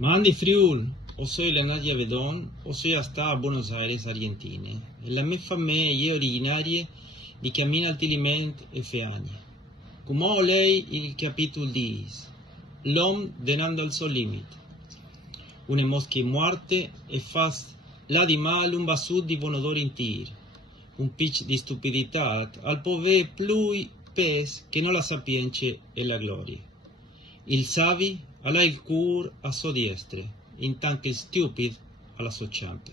Mandi Friul, o soy la Nadia Bedón, o soy hasta Buenos Aires, Argentina. E la mia famiglia è originaria di Camino al Tiliment e Feania. Come lei il capitolo 10, l'uomo denando al suo limite. Una mosca muerte e fas là di mal un basud di buon odore in tir. Un pitch di stupidità al pove plui pes che non la sapienza e la gloria. Il savi ha il cur a sua diestra, intanto il stupido alla sua ciampa.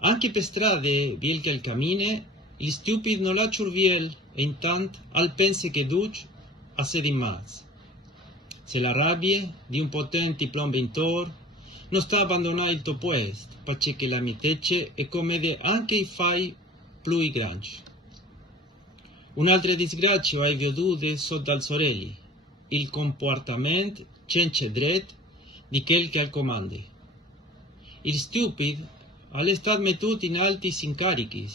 Anche per strade viel che al cammine, il stupido non la ciurviel e intanto al pense che duc a sé di mazz. Se la rabbia di un potente plombentor non sta abbandonando il tuo posto, perché la mitecce è come anche i fai plui granci. Un'altra disgrazia hai veduto sotto dal sorelli, il comportamento senza dret di quel che al comando. Il stupido è stato mettuto in alti incarichi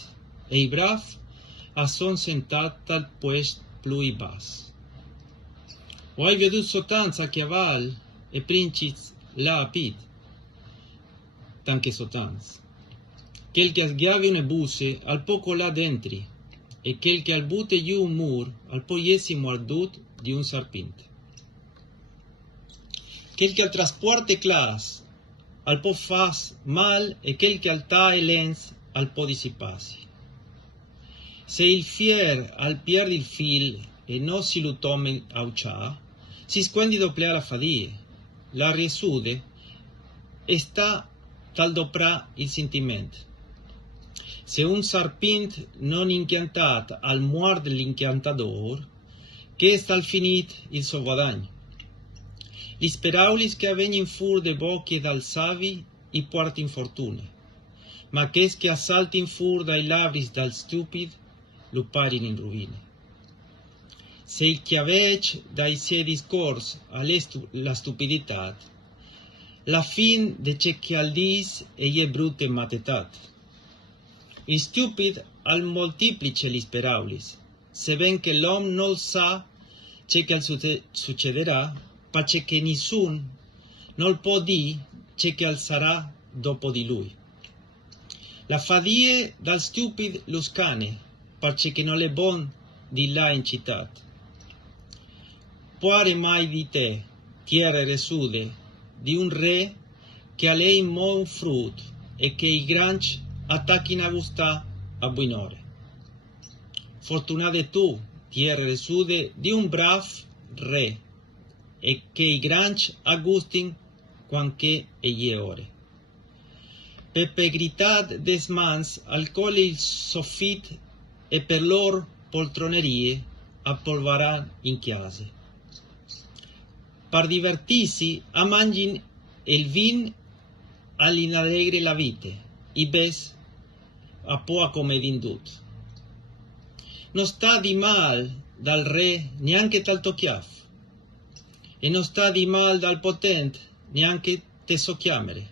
e i bravi sono sentati al posto più basso. O hai veduto soltanto che aval e principi la apit, tanche soltanto. Quel che sghiavi una busse al poco là dentro e quel che al butte giù un mur al poiesi mordut di un serpente. Quel che al trasporte class al po fas mal e quel che al tae lens al po dissipasi. Se il fier al pierde il fil e non si lo toma a ciò, si squendi doppia la fadia, la riesude e sta tal doprà il sentimento. Se un serpente non inchiantato al muord l'inchiantador, che sta al finit il suo guadagno. Gli speraulis che avvengono fur de bocche dal savi i porti infortune, ma che assalti fur dai labris dal stupido lo parin in rovine. Se il chiavec dai suoi discorsi alla stupidità, la fin de ce che al dis è brutta e matetat. Il stupido al moltiplice gli speraulis, se ben che l'uomo non sa ciò che succederà, perché nessuno non può dire ciò che sarà dopo di lui. La fadia dal stupido lo scane, perché non è buon di là in città. Puare mai di te, tierra resude, di un re che a lei mo un frutto e che i granci attacchino a gustà a buonore. Fortunate tu, tierra resude, di un brav re e che i granci agustin quanche egli è ore. Per pegritad des mans al colle il soffit e per lor poltronerie appolvaran in chiase. Per divertirsi a mangin il vin all'inallegre la vite, i bes a poa come d'indut. Non sta di mal dal re neanche tal tocchiaf, e non sta di mal dal potente neanche te socchiamere,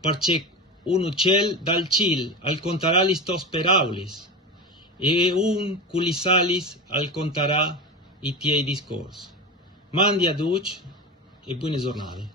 perché un uccel dal cil al contarà li sto speraulis, e un culisalis al contarà i tiei discorsi. Mandi a duc e buone giornate.